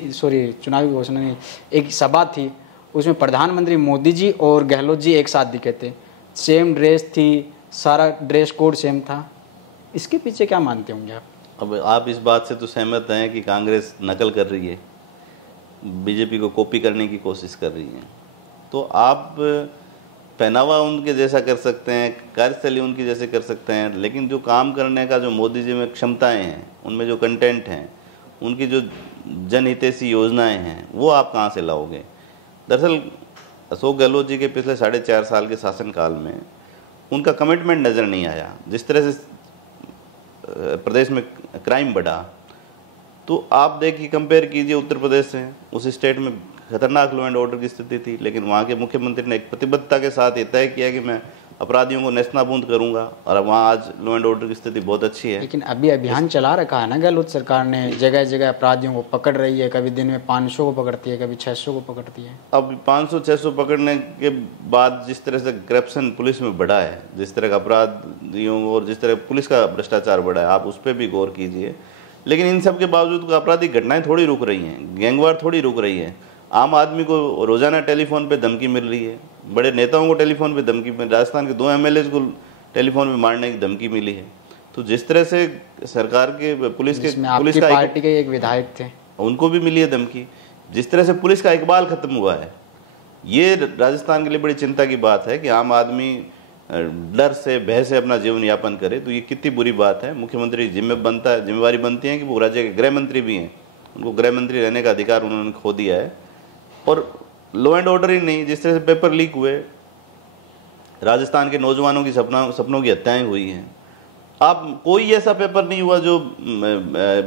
घोषणा नहीं, एक सभा थी, उसमें प्रधानमंत्री मोदी जी और गहलोत जी एक साथ दिखे थे, सेम ड्रेस थी, सारा ड्रेस कोड सेम था। इसके पीछे क्या मानते होंगे आप? अब आप इस बात से तो सहमत हैं कि कांग्रेस नकल कर रही है, बीजेपी को कॉपी करने की कोशिश कर रही है। तो आप पहनावा उनके जैसा कर सकते हैं, कार्यशैली उनकी जैसे कर सकते हैं, लेकिन जो काम करने का जो मोदी जी में क्षमताएं हैं, उनमें जो कंटेंट हैं, उनकी जो जनहितैषी योजनाएं हैं, वो आप कहाँ से लाओगे? दरअसल अशोक गहलोत जी के पिछले 4.5 साल के शासनकाल में उनका कमिटमेंट नज़र नहीं आया। जिस तरह से प्रदेश में क्राइम बढ़ा, तो आप देखिए, कंपेयर कीजिए उत्तर प्रदेश से, उस स्टेट में खतरनाक लॉ एंड ऑर्डर की स्थिति थी, लेकिन वहाँ के मुख्यमंत्री ने एक प्रतिबद्धता के साथ ये तय किया कि मैं अपराधियों को नेस्तनाबूद करूंगा, और अब वहाँ आज लॉ एंड ऑर्डर की स्थिति बहुत अच्छी है। लेकिन अभी अभियान चला रखा है ना गहलोत सरकार ने, जगह जगह अपराधियों को पकड़ रही है, कभी दिन में 500 को पकड़ती है, कभी 600 को पकड़ती है। अब 500-600 पकड़ने के बाद जिस तरह से करप्शन पुलिस में बढ़ा है, जिस तरह का अपराधियों और जिस तरह पुलिस का भ्रष्टाचार बढ़ा है, आप उस पर भी गौर कीजिए। लेकिन इन सब के बावजूद आपराधिक घटनाएं थोड़ी रुक रही हैं, गैंगवार थोड़ी रुक रही है। आम आदमी को रोजाना टेलीफोन पे धमकी मिल रही है, बड़े नेताओं को टेलीफोन पे धमकी मिल, राजस्थान के 2 MLAs को टेलीफोन पे मारने की धमकी मिली है। तो जिस तरह से सरकार के पुलिस का पार्टी के एक विधायक थे, उनको भी मिली है धमकी, जिस तरह से पुलिस का इकबाल खत्म हुआ है, ये राजस्थान के लिए बड़ी चिंता की बात है कि आम आदमी डर से, भय से अपना जीवन यापन करे। तो ये कितनी बुरी बात है। मुख्यमंत्री जिम्मेवारी बनती है कि वो राज्य के गृह मंत्री भी हैं, उनको गृह मंत्री रहने का अधिकार उन्होंने खो दिया है। और लॉ एंड ऑर्डर ही नहीं, जिस तरह से पेपर लीक हुए, राजस्थान के नौजवानों की सपनों की हत्याएं हुई हैं, आप कोई ऐसा पेपर नहीं हुआ जो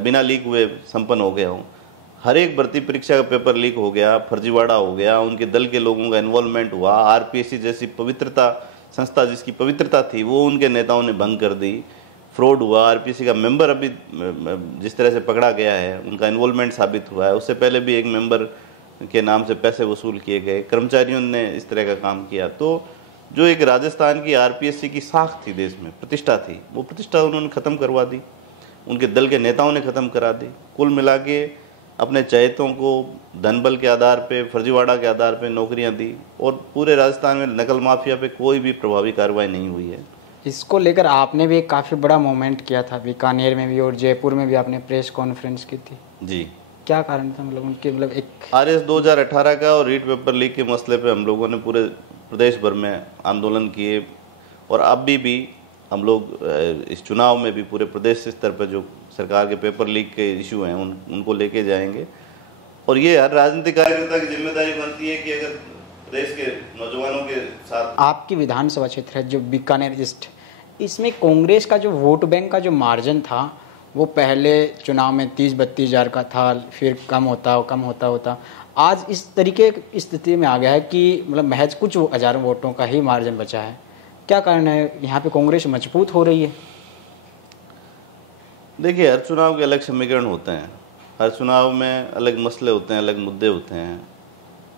बिना लीक हुए संपन्न हो गया हो। हर एक भर्ती परीक्षा का पेपर लीक हो गया, फर्जीवाड़ा हो गया, उनके दल के लोगों का इन्वॉल्वमेंट हुआ, आरपीएससी जैसी पवित्रता संस्था जिसकी पवित्रता थी वो उनके नेताओं ने भंग कर दी, फ्रॉड हुआ। आरपीएससी का मेंबर अभी जिस तरह से पकड़ा गया है उनका इन्वॉल्वमेंट साबित हुआ है, उससे पहले भी एक मेंबर के नाम से पैसे वसूल किए गए, कर्मचारियों ने इस तरह का काम किया। तो जो एक राजस्थान की आरपीएससी की साख थी, देश में प्रतिष्ठा थी, वो प्रतिष्ठा उन्होंने ख़त्म करवा दी, उनके दल के नेताओं ने ख़त्म करा दी। कुल मिला के अपने चहेतों को धन बल के आधार पे, फर्जीवाड़ा के आधार पे नौकरियां दी, और पूरे राजस्थान में नकल माफिया पे कोई भी प्रभावी कार्रवाई नहीं हुई है। इसको लेकर आपने भी एक काफ़ी बड़ा मूवमेंट किया था, बीकानेर में भी और जयपुर में भी आपने प्रेस कॉन्फ्रेंस की थी जी। क्या कारण था, मतलब उनके एक आरएस 2018 का और रीट पेपर लीक के मसले पे हम लोगों ने पूरे प्रदेश भर में आंदोलन किए, और अब भी हम लोग इस चुनाव में भी पूरे प्रदेश स्तर पर जो सरकार के पेपर लीक के इशू हैं उनको लेके जाएंगे। और ये हर राजनीतिक कार्यकर्ता की जिम्मेदारी बनती है कि अगर प्रदेश के नौजवानों के साथ। आपकी विधानसभा क्षेत्र है जो बीकानेर ईस्ट, इसमें कांग्रेस का जो वोट बैंक का जो मार्जिन था वो पहले चुनाव में 30-32 हज़ार का था, फिर कम होता आज इस तरीके की स्थिति में आ गया है कि मतलब महज कुछ हज़ारों वोटों का ही मार्जिन बचा है। क्या कारण है, यहाँ पे कांग्रेस मजबूत हो रही है? देखिए, हर चुनाव के अलग समीकरण होते हैं, हर चुनाव में अलग मसले होते हैं, अलग मुद्दे होते हैं,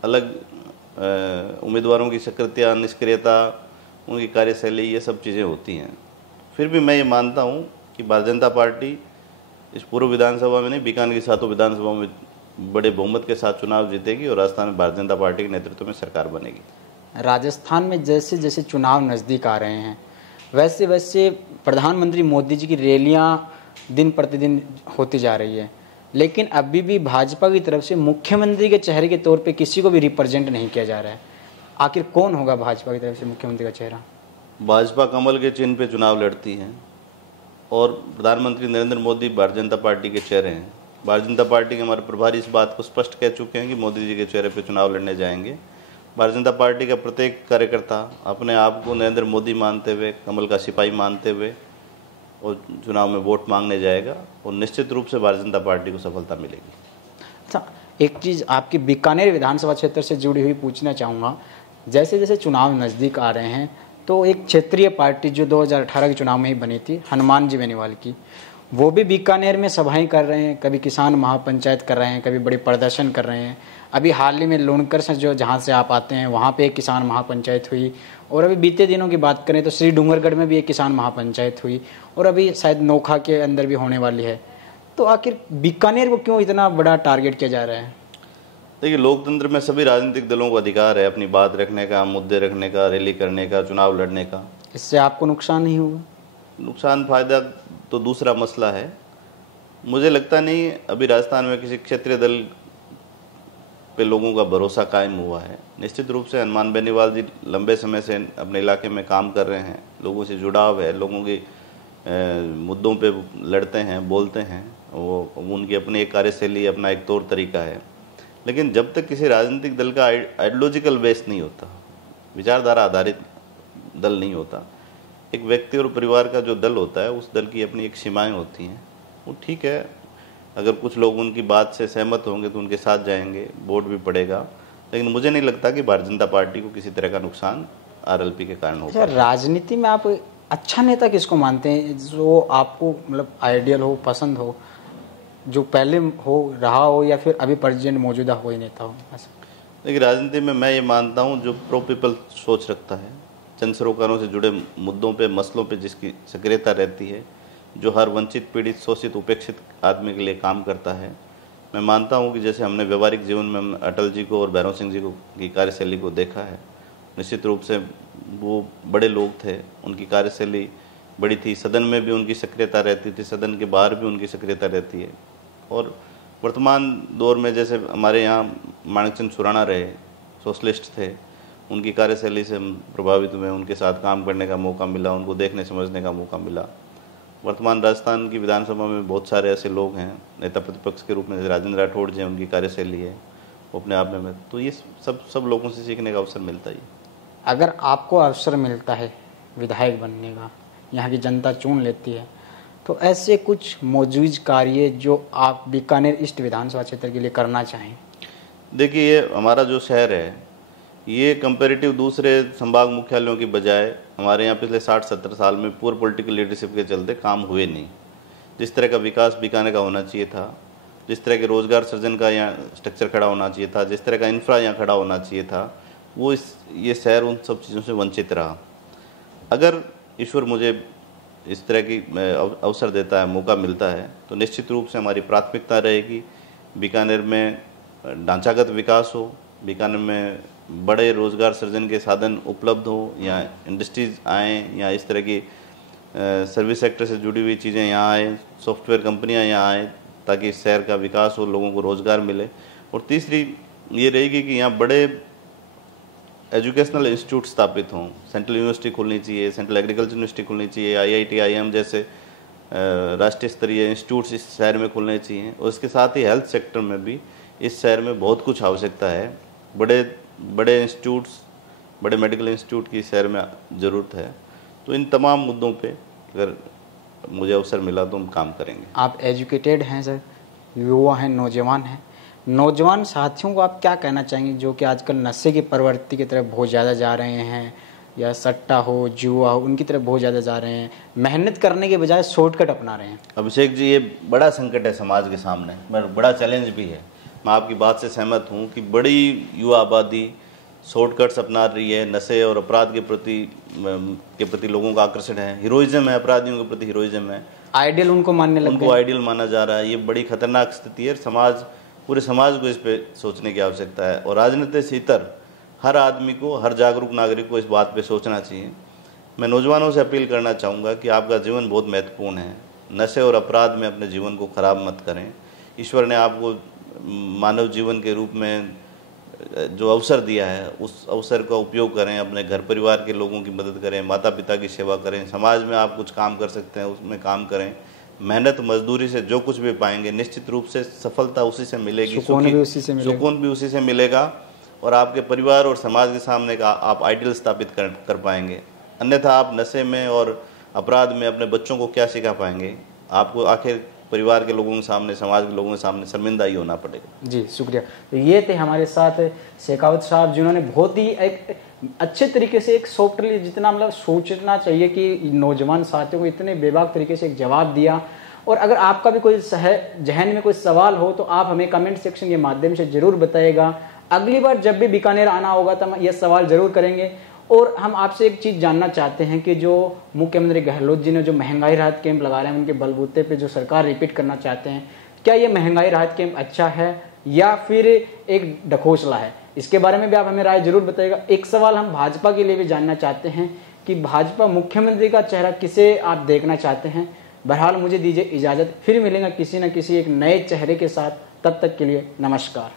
अलग उम्मीदवारों की सक्रियता, निष्क्रियता, उनकी कार्यशैली, ये सब चीज़ें होती हैं। फिर भी मैं ये मानता हूँ कि भारतीय जनता पार्टी इस पूर्व विधानसभा में नहीं, बीकानेर की 7 विधानसभाओं में बड़े बहुमत के साथ चुनाव जीतेगी और राजस्थान में भारतीय जनता पार्टी के नेतृत्व में सरकार बनेगी। राजस्थान में जैसे जैसे चुनाव नज़दीक आ रहे हैं वैसे वैसे प्रधानमंत्री मोदी जी की रैलियां दिन प्रतिदिन होती जा रही है, लेकिन अभी भी भाजपा की तरफ से मुख्यमंत्री के चेहरे के तौर पे किसी को भी रिप्रेजेंट नहीं किया जा रहा है। आखिर कौन होगा भाजपा की तरफ से मुख्यमंत्री का चेहरा? भाजपा कमल के चिन्ह पे चुनाव लड़ती है और प्रधानमंत्री नरेंद्र मोदी भारतीय जनता पार्टी के चेहरे हैं। भारतीय जनता पार्टी के हमारे प्रभारी इस बात को स्पष्ट कह चुके हैं कि मोदी जी के चेहरे पे चुनाव लड़ने जाएंगे। भारतीय जनता पार्टी का प्रत्येक कार्यकर्ता अपने आप को नरेंद्र मोदी मानते हुए, कमल का सिपाही मानते हुए और चुनाव में वोट मांगने जाएगा और निश्चित रूप से भारतीय जनता पार्टी को सफलता मिलेगी। अच्छा, एक चीज़ आपकी बीकानेर विधानसभा क्षेत्र से जुड़ी हुई पूछना चाहूँगा, जैसे जैसे चुनाव नज़दीक आ रहे हैं तो एक क्षेत्रीय पार्टी जो 2018 के चुनाव में ही बनी थी, हनुमान जी बेनीवाल की, वो भी बीकानेर में सभाएं कर रहे हैं, कभी किसान महापंचायत कर रहे हैं, कभी बड़ी प्रदर्शन कर रहे हैं। अभी हाल ही में लोणकर से जो जहाँ से आप आते हैं वहाँ पे एक किसान महापंचायत हुई, और अभी बीते दिनों की बात करें तो श्री डूंगरगढ़ में भी एक किसान महापंचायत हुई, और अभी शायद नोखा के अंदर भी होने वाली है। तो आखिर बीकानेर को क्यों इतना बड़ा टारगेट किया जा रहा है? देखिए, लोकतंत्र में सभी राजनीतिक दलों को अधिकार है अपनी बात रखने का, मुद्दे रखने का, रैली करने का, चुनाव लड़ने का। इससे आपको नुकसान नहीं होगा? नुकसान फायदा तो दूसरा मसला है। मुझे लगता नहीं अभी राजस्थान में किसी क्षेत्रीय दल पे लोगों का भरोसा कायम हुआ है। निश्चित रूप से हनुमान बेनीवाल जी लंबे समय से अपने इलाके में काम कर रहे हैं, लोगों से जुड़ाव है, लोगों के मुद्दों पे लड़ते हैं, बोलते हैं, वो उनकी अपनी एक कार्यशैली, अपना एक तौर तरीका है। लेकिन जब तक किसी राजनीतिक दल का आइडियोलॉजिकल बेस नहीं होता, विचारधारा आधारित दल नहीं होता, एक व्यक्ति और परिवार का जो दल होता है उस दल की अपनी एक सीमाएं होती हैं। वो ठीक है, अगर कुछ लोग उनकी बात से सहमत होंगे तो उनके साथ जाएंगे, वोट भी पड़ेगा, लेकिन मुझे नहीं लगता कि भारतीय जनता पार्टी को किसी तरह का नुकसान आरएलपी के कारण होगा। राजनीति में आप अच्छा नेता किसको मानते हैं, जो आपको मतलब आइडियल हो, पसंद हो, जो पहले हो रहा हो या फिर अभी प्रेजेंट मौजूदा हो ही नेता हो? देखिए, राजनीति में मैं ये मानता हूँ जो प्रो पीपल सोच रखता है, जन सरोकारों से जुड़े मुद्दों पे, मसलों पे जिसकी सक्रियता रहती है, जो हर वंचित, पीड़ित, शोषित, उपेक्षित आदमी के लिए काम करता है। मैं मानता हूँ कि जैसे हमने व्यवहारिक जीवन में अटल जी को और भैरव सिंह जी को की कार्यशैली को देखा है, निश्चित रूप से वो बड़े लोग थे, उनकी कार्यशैली बड़ी थी, सदन में भी उनकी सक्रियता रहती थी, सदन के बाहर भी उनकी सक्रियता रहती है। और वर्तमान दौर में जैसे हमारे यहाँ माणिकचंद सुराणा रहे, सोशलिस्ट थे, उनकी कार्यशैली से हम प्रभावित हुए, उनके साथ काम करने का मौका मिला, उनको देखने समझने का मौका मिला। वर्तमान राजस्थान की विधानसभा में बहुत सारे ऐसे लोग हैं नेता प्रतिपक्ष के रूप में, जैसे राजेंद्र राठौड़ जी हैं, उनकी कार्यशैली है वो अपने आप में, तो ये सब लोगों से सीखने का अवसर मिलता ही। अगर आपको अवसर मिलता है विधायक बनने का, यहाँ की जनता चुन लेती है, तो ऐसे कुछ मौजूद कार्य जो आप बीकानेर ईस्ट विधानसभा क्षेत्र के लिए करना चाहें? देखिए, ये हमारा जो शहर है ये कंपैरेटिव दूसरे संभाग मुख्यालयों की बजाय हमारे यहाँ पिछले 60-70 साल में पूर पॉलिटिकल लीडरशिप के चलते काम हुए नहीं। जिस तरह का विकास बीकानेर का होना चाहिए था, जिस तरह के रोज़गार सृजन का यहाँ स्ट्रक्चर खड़ा होना चाहिए था, जिस तरह का इंफ्रा यहाँ खड़ा होना चाहिए था, वो ये शहर उन सब चीज़ों से वंचित रहा। अगर ईश्वर मुझे इस तरह की अवसर देता है, मौका मिलता है, तो निश्चित रूप से हमारी प्राथमिकता रहेगी बीकानेर में ढांचागत विकास हो, बीकानेर में बड़े रोज़गार सृजन के साधन उपलब्ध हो, या इंडस्ट्रीज आएँ, या इस तरह की सर्विस सेक्टर से जुड़ी हुई चीज़ें यहाँ आएँ, सॉफ्टवेयर कंपनियाँ यहाँ आएँ, ताकि इस शहर का विकास हो, लोगों को रोज़गार मिले। और तीसरी ये रहेगी कि यहाँ बड़े एजुकेशनल इंस्टीट्यूट स्थापित हों, सेंट्रल यूनिवर्सिटी खुलनी चाहिए, सेंट्रल एग्रीकल्चर यूनिवर्सिटी खुलनी चाहिए, IIT IIM जैसे राष्ट्रीय स्तरीय इंस्टीट्यूट्स इस शहर में खुलने चाहिए। और इसके साथ ही हेल्थ सेक्टर में भी इस शहर में बहुत कुछ आवश्यकता है। बड़े इंस्टीट्यूट्स, बड़े मेडिकल इंस्टीट्यूट की शहर में ज़रूरत है। तो इन तमाम मुद्दों पे अगर मुझे अवसर मिला तो हम काम करेंगे। आप एजुकेटेड हैं सर, युवा हैं, नौजवान हैं, नौजवान साथियों को आप क्या कहना चाहेंगे जो कि आजकल नशे की प्रवृत्ति की तरफ बहुत ज़्यादा जा रहे हैं, या सट्टा हो, जुआ हो, उनकी तरफ बहुत ज़्यादा जा रहे हैं, मेहनत करने के बजाय शॉर्टकट अपना रहे हैं? अभिषेक जी, ये बड़ा संकट है समाज के सामने, बड़ा चैलेंज भी है। मैं आपकी बात से सहमत हूँ कि बड़ी युवा आबादी शॉर्टकट्स अपना रही है, नशे और अपराध के प्रति लोगों का आकर्षण है, हीरोइज्म है, अपराधियों के प्रति हीरोइज्म है, आइडियल उनको मानने लग गए, उनको आइडियल माना जा रहा है। ये बड़ी खतरनाक स्थिति है। पूरे समाज को इस पे सोचने की आवश्यकता है, और राजनीति से इतर हर आदमी को, हर जागरूक नागरिक को इस बात पे सोचना चाहिए। मैं नौजवानों से अपील करना चाहूँगा कि आपका जीवन बहुत महत्वपूर्ण है, नशे और अपराध में अपने जीवन को खराब मत करें। ईश्वर ने आपको मानव जीवन के रूप में जो अवसर दिया है, उस अवसर का उपयोग करें, अपने घर परिवार के लोगों की मदद करें, माता पिता की सेवा करें, समाज में आप कुछ काम कर सकते हैं उसमें काम करें। मेहनत मजदूरी से जो कुछ भी पाएंगे निश्चित रूप से सफलता उसी से मिलेगी, सुकून भी उसी से मिलेगा, और आपके परिवार और समाज के सामने का आप आइडियल स्थापित कर पाएंगे। अन्यथा आप नशे में और अपराध में अपने बच्चों को क्या सिखा पाएंगे? आपको आखिर परिवार के लोगों के सामने, समाज के लोगों के सामने शर्मिंदा ही होना पड़ेगा। जी शुक्रिया। तो ये थे हमारे साथ शेखावत साहब, जिन्होंने बहुत ही एक अच्छे तरीके से एक सॉफ्टली, जितना मतलब सोचना चाहिए कि नौजवान साथियों को, इतने बेबाक तरीके से एक जवाब दिया। और अगर आपका भी कोई जहन में कोई सवाल हो तो आप हमें कमेंट सेक्शन के माध्यम से ज़रूर बताइएगा। अगली बार जब भी बीकानेर आना होगा तो हम ये सवाल ज़रूर करेंगे। और हम आपसे एक चीज़ जानना चाहते हैं कि जो मुख्यमंत्री गहलोत जी ने जो महंगाई राहत कैंप लगा रहे हैं, उनके बलबूते पे जो सरकार रिपीट करना चाहते हैं, क्या ये महंगाई राहत कैंप अच्छा है या फिर एक ढकोसला है? इसके बारे में भी आप हमें राय जरूर बताइएगा। एक सवाल हम भाजपा के लिए भी जानना चाहते हैं कि भाजपा मुख्यमंत्री का चेहरा किसे आप देखना चाहते हैं? बहरहाल मुझे दीजिए इजाज़त, फिर मिलेंगे किसी न किसी एक नए चेहरे के साथ। तब तक के लिए नमस्कार।